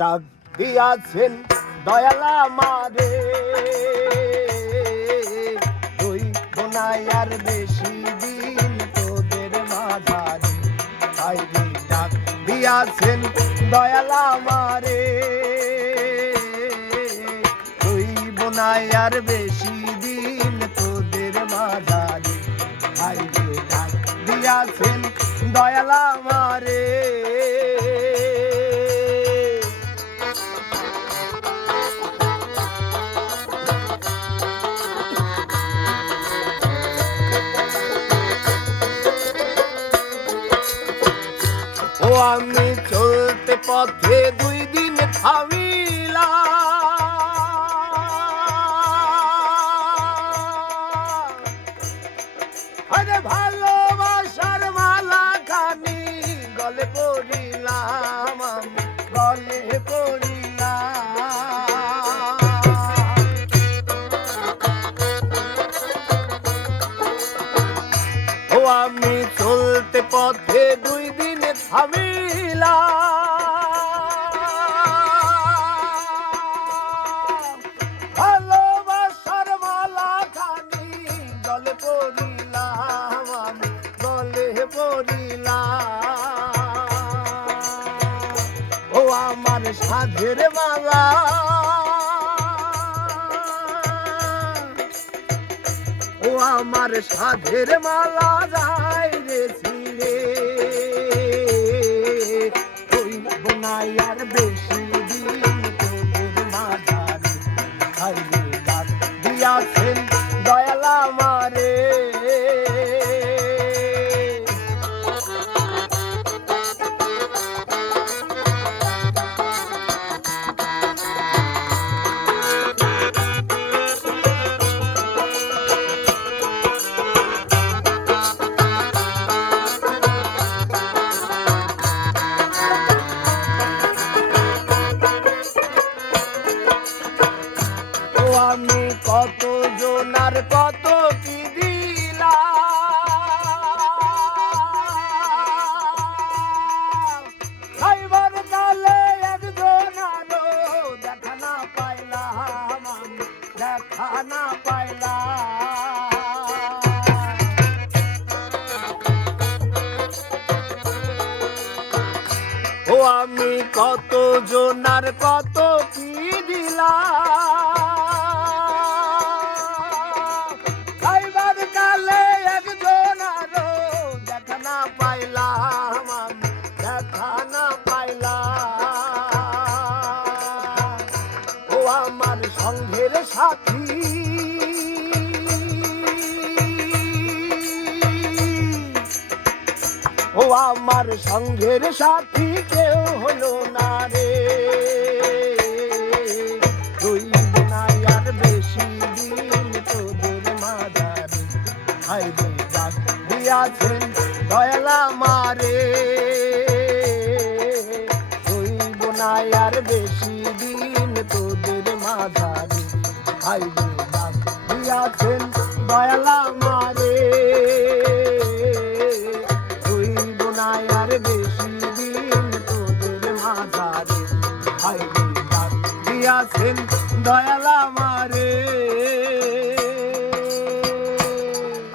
ডাক দিয়াছেন দয়াল আমারে রইব না আর বেশি দিন তোদের মাঝারে আইরে ডাক দিয়াছেন দয়াল আমারে রইব না আর বেশি দিন তোদের মাঝারে আইরে ডাক দিয়াছেন দয়াল আমারে ও আমি চলতে পথে 2 দিন থামিলাম আরে ভালোবাসার মালা খানি গলে পড়িলাম আমি গলে পড়িলাম ও আমি চলতে পথে 2 দিন থামিলাম ভালোবাসার মালা খানি গলে পড়িলাম আমি গলে পড়িলাম ও আমার সাধের মালা ও আমার সাধের মালা যায় রে ছিঁড়ে হইব না আর বেশি দিন তোদের মাঝারে আইরে ডাক দিয়াছেন দয়াল আমারে আমি কত জনার কত কি দিলাম খাইবার কালে একজনারও দেখা না পাইলাম আমি দেখা না পাইলাম ও আমি কত জনার কত কি দিলাম আমার সঙ্গের সাথী ও আমার সঙ্গের সাথী কেউ হলো না রে রইব না আর বেশি দিন তোদের মাঝারে আইরে ডাক দিয়াছেন দয়াল আমারে রইব না আর বেশি দিন তোদের মাঝারে আইরে ডাক দিয়াছেন দয়াল আমারে রইব না আর বেশি দিন তোদের মাঝারে আইরে ডাক দিয়াছেন দয়াল